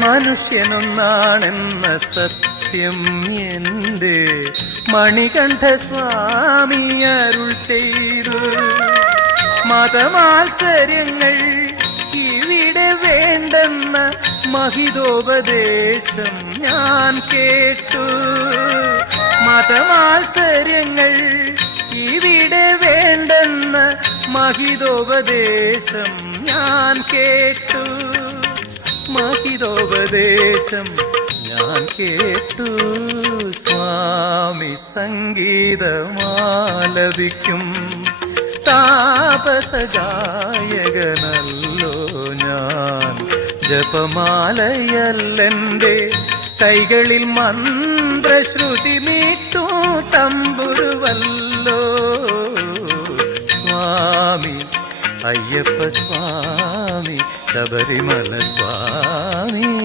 മനുഷ്യനൊന്നാണെന്ന സത്യം എന്റെ മണികണ്ഠ സ്വാമി അരുൾ ചെയ്തു. മതമാത്സര്യങ്ങൾ ഇവിടെ വേണ്ടെന്ന മഹിതോപദേശം ഞാൻ കേട്ടു. മതമാത്സര്യങ്ങൾ ഇവിടെ വേണ്ടെന്ന മഹിതോപദേശം ഞാൻ കേട്ടു. മഹിതോപദേശം ഞാൻ കേട്ടു. സ്വാമി സംഗീതമാലപിക്കും താപസഗായകനല്ലോ ഞാൻ. ജപമാലയല്ലെന്റെ കൈകളിൽ മന്ത്രശ്രുതി മീട്ടു തമ്പുരുവല്ലോ. സ്വാമി അയ്യപ്പ സ്വാമി, ശബരിമല സ്വാമി.